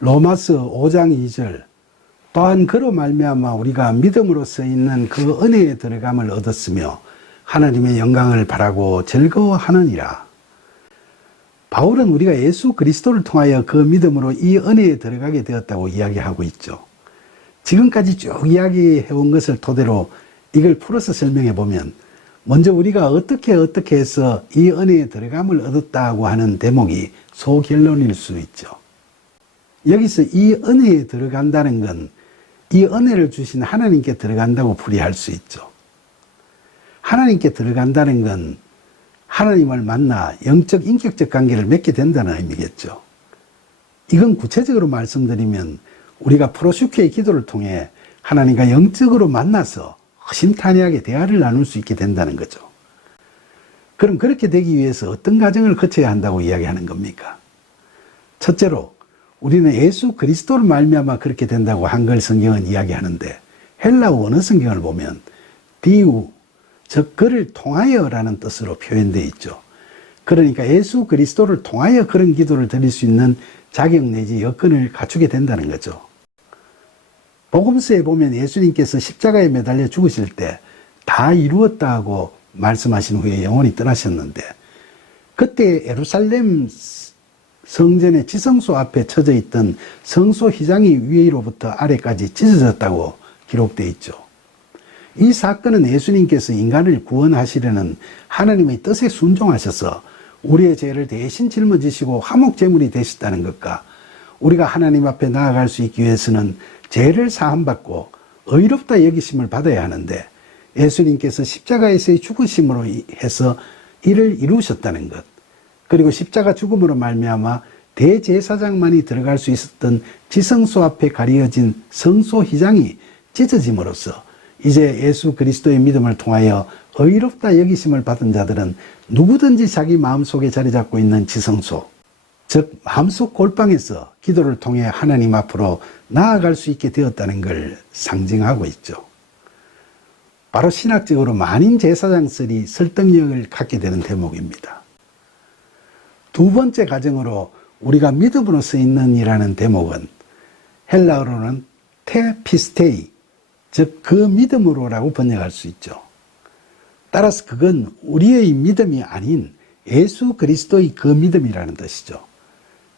로마서 5장 2절 또한 그로 말미암아 우리가 믿음으로써 있는 그 은혜에 들어감을 얻었으며 하나님의 영광을 바라고 즐거워하느니라. 바울은 우리가 예수 그리스도를 통하여 그 믿음으로 이 은혜에 들어가게 되었다고 이야기하고 있죠. 지금까지 쭉 이야기해온 것을 토대로 이걸 풀어서 설명해 보면 먼저 우리가 어떻게 해서 이 은혜에 들어감을 얻었다고 하는 대목이 소결론일 수 있죠. 여기서 이 은혜에 들어간다는 건 이 은혜를 주신 하나님께 들어간다고 풀이할 수 있죠. 하나님께 들어간다는 건 하나님을 만나 영적 인격적 관계를 맺게 된다는 의미겠죠. 이건 구체적으로 말씀드리면 우리가 프로슈크의 기도를 통해 하나님과 영적으로 만나서 허심탄회하게 대화를 나눌 수 있게 된다는 거죠. 그럼 그렇게 되기 위해서 어떤 과정을 거쳐야 한다고 이야기하는 겁니까? 첫째로 우리는 예수 그리스도를 말미암아 그렇게 된다고 한글 성경은 이야기하는데 헬라어 원어 성경을 보면 디우, 즉 그를 통하여라는 뜻으로 표현되어 있죠. 그러니까 예수 그리스도를 통하여 그런 기도를 드릴 수 있는 자격 내지 여건을 갖추게 된다는 거죠. 복음서에 보면 예수님께서 십자가에 매달려 죽으실 때 다 이루었다고 말씀하신 후에 영원히 떠나셨는데 그때 예루살렘 성전의 지성소 앞에 쳐져 있던 성소 휘장이 위로부터 아래까지 찢어졌다고 기록되어 있죠. 이 사건은 예수님께서 인간을 구원하시려는 하나님의 뜻에 순종하셔서 우리의 죄를 대신 짊어지시고 화목제물이 되셨다는 것과 우리가 하나님 앞에 나아갈 수 있기 위해서는 죄를 사함받고 의롭다 여기심을 받아야 하는데 예수님께서 십자가에서의 죽으심으로 해서 이를 이루셨다는 것, 그리고 십자가 죽음으로 말미암아 대제사장만이 들어갈 수 있었던 지성소 앞에 가려진 성소 휘장이 찢어짐으로써 이제 예수 그리스도의 믿음을 통하여 의롭다 여기심을 받은 자들은 누구든지 자기 마음속에 자리 잡고 있는 지성소, 즉 마음속 골방에서 기도를 통해 하나님 앞으로 나아갈 수 있게 되었다는 걸 상징하고 있죠. 바로 신학적으로 만인 제사장설이 설득력을 갖게 되는 대목입니다. 두 번째 가정으로 우리가 믿음으로 쓰이는 이라는 대목은 헬라어로는 테피스테이, 즉 그 믿음으로라고 번역할 수 있죠. 따라서 그건 우리의 믿음이 아닌 예수 그리스도의 그 믿음이라는 뜻이죠.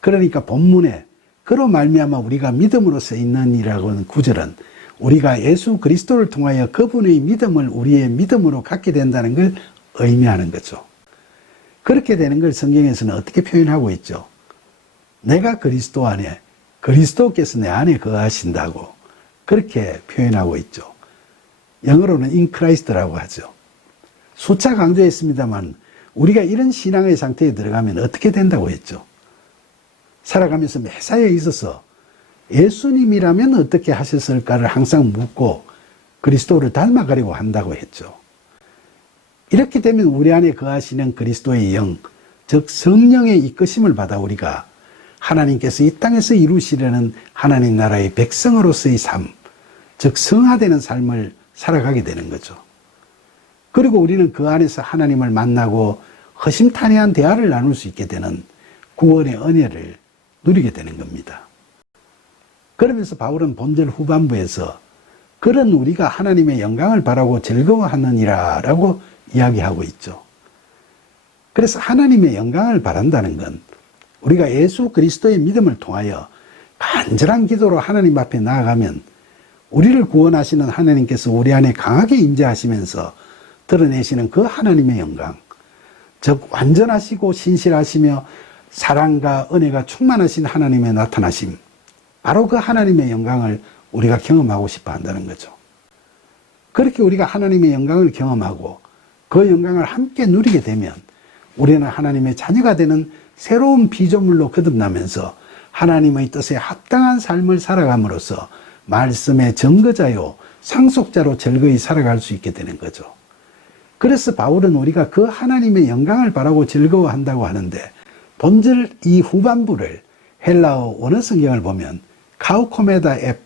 그러니까 본문에 그로 말미암아 우리가 믿음으로 쓰이는 이라고 하는 구절은 우리가 예수 그리스도를 통하여 그분의 믿음을 우리의 믿음으로 갖게 된다는 걸 의미하는 거죠. 그렇게 되는 걸 성경에서는 어떻게 표현하고 있죠? 내가 그리스도 안에, 그리스도께서 내 안에 거하신다고 그렇게 표현하고 있죠. 영어로는 in Christ라고 하죠. 수차 강조했습니다만 우리가 이런 신앙의 상태에 들어가면 어떻게 된다고 했죠? 살아가면서 매사에 있어서 예수님이라면 어떻게 하셨을까를 항상 묻고 그리스도를 닮아가려고 한다고 했죠. 이렇게 되면 우리 안에 거하시는 그리스도의 영, 즉 성령의 이끄심을 받아 우리가 하나님께서 이 땅에서 이루시려는 하나님 나라의 백성으로서의 삶, 즉 성화되는 삶을 살아가게 되는 거죠. 그리고 우리는 그 안에서 하나님을 만나고 허심탄회한 대화를 나눌 수 있게 되는 구원의 은혜를 누리게 되는 겁니다. 그러면서 바울은 본절 후반부에서 그런 우리가 하나님의 영광을 바라고 즐거워하느니라 라고 이야기하고 있죠. 그래서 하나님의 영광을 바란다는 건 우리가 예수 그리스도의 믿음을 통하여 간절한 기도로 하나님 앞에 나아가면 우리를 구원하시는 하나님께서 우리 안에 강하게 임재하시면서 드러내시는 그 하나님의 영광, 즉 완전하시고 신실하시며 사랑과 은혜가 충만하신 하나님의 나타나심, 바로 그 하나님의 영광을 우리가 경험하고 싶어 한다는 거죠. 그렇게 우리가 하나님의 영광을 경험하고 그 영광을 함께 누리게 되면 우리는 하나님의 자녀가 되는 새로운 피조물로 거듭나면서 하나님의 뜻에 합당한 삶을 살아감으로써 말씀의 증거자요 상속자로 즐거이 살아갈 수 있게 되는 거죠. 그래서 바울은 우리가 그 하나님의 영광을 바라고 즐거워한다고 하는데 본절 이 후반부를 헬라어 원어 성경을 보면 카우코메다 F,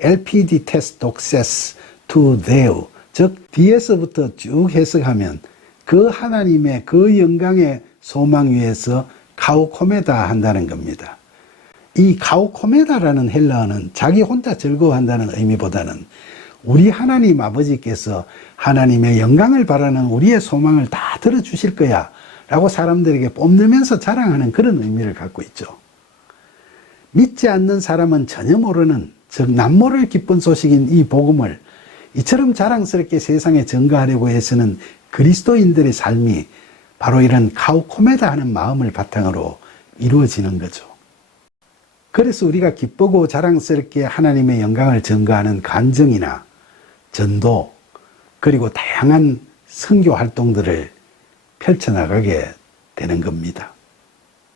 LPD 테스트 독세스 투 데우, 즉 뒤에서부터 쭉 해석하면 그 하나님의 그 영광의 소망 위에서 카우코메다 한다는 겁니다. 이 카오코메다라는 헬라어는 자기 혼자 즐거워한다는 의미보다는 우리 하나님 아버지께서 하나님의 영광을 바라는 우리의 소망을 다 들어주실 거야 라고 사람들에게 뽐내면서 자랑하는 그런 의미를 갖고 있죠. 믿지 않는 사람은 전혀 모르는, 즉 남모를 기쁜 소식인 이 복음을 이처럼 자랑스럽게 세상에 전가하려고 애쓰는 그리스도인들의 삶이 바로 이런 카오코메다 하는 마음을 바탕으로 이루어지는 거죠. 그래서 우리가 기쁘고 자랑스럽게 하나님의 영광을 전가하는 간증이나 전도, 그리고 다양한 선교 활동들을 펼쳐나가게 되는 겁니다.